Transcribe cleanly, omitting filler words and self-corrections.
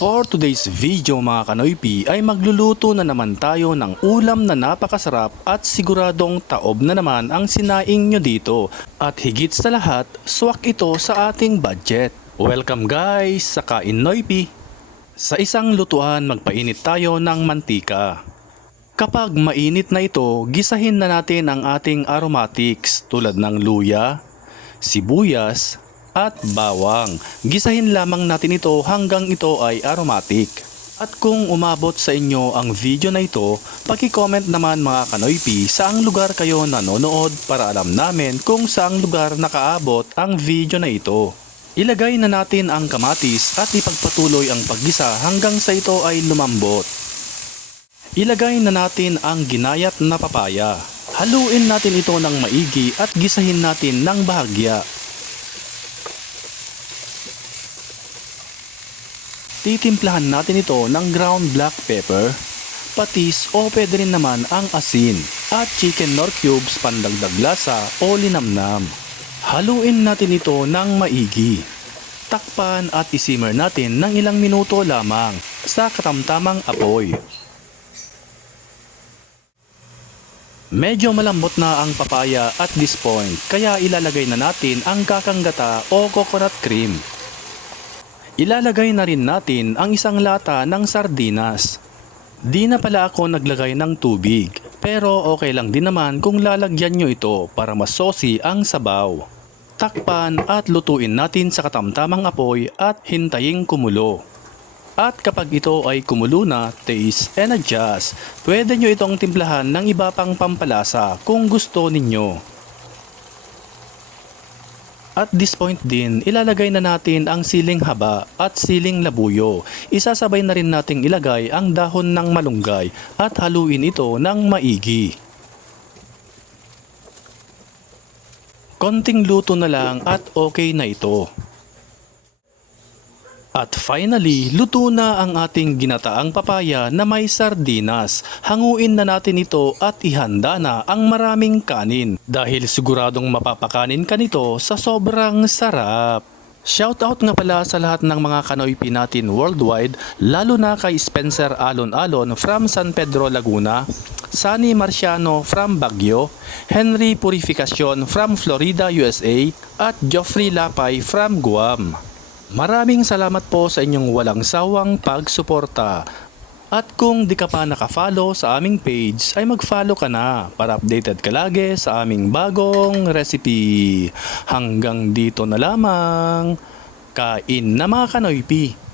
For today's video mga kanoypi ay magluluto na naman tayo ng ulam na napakasarap at siguradong taob na naman ang sinaing nyo dito. At higit sa lahat, swak ito sa ating budget. Welcome guys sa Kain Noypi! Sa isang lutuan magpainit tayo ng mantika. Kapag mainit na ito, gisahin na natin ang ating aromatics tulad ng luya, sibuyas, at bawang. Gisahin lamang natin ito hanggang ito ay aromatic. At kung umabot sa inyo ang video na ito, paki-comment naman mga kanoypi saang lugar kayo nanonood para alam namin kung saang lugar nakaabot ang video na ito. Ilagay na natin ang kamatis at ipagpatuloy ang paggisa hanggang sa ito ay lumambot. Ilagay na natin ang ginayat na papaya. Haluin natin ito ng maigi at gisahin natin ng bahagya. Titimplahan natin ito ng ground black pepper, patis o pwede rin naman ang asin at chicken nor cubes pandagdag lasa o linamnam. Haluin natin ito ng maigi. Takpan at isimmer natin ng ilang minuto lamang sa katamtamang apoy. Medyo malambot na ang papaya at this point kaya ilalagay na natin ang kakanggata o coconut cream. Ilalagay na rin natin ang isang lata ng sardinas. Di na pala ako naglagay ng tubig, pero okay lang din naman kung lalagyan nyo ito para mas saucy ang sabaw. Takpan at lutuin natin sa katamtamang apoy at hintayin kumulo. At kapag ito ay kumulo na, taste and adjust. Pwede nyo itong timplahan ng iba pang pampalasa kung gusto ninyo. At this point din, ilalagay na natin ang siling haba at siling labuyo. Isasabay na rin nating ilagay ang dahon ng malunggay at haluin ito ng maigi. Konting luto na lang at okay na ito. At finally, luto na ang ating ginataang papaya na may sardinas. Hanguin na natin ito at ihanda na ang maraming kanin dahil siguradong mapapakanin ka nito sa sobrang sarap. Shoutout nga pala sa lahat ng mga kanoypi natin worldwide, lalo na kay Spencer Alon-Alon from San Pedro, Laguna, Sunny Marciano from Baguio, Henry Purificacion from Florida, USA, at Geoffrey Lapay from Guam. Maraming salamat po sa inyong walang sawang pagsuporta. At kung di ka pa nakafollow sa aming page ay mag-follow ka na para updated ka lagi sa aming bagong recipe. Hanggang dito na lamang. Kain na mga kanoypi!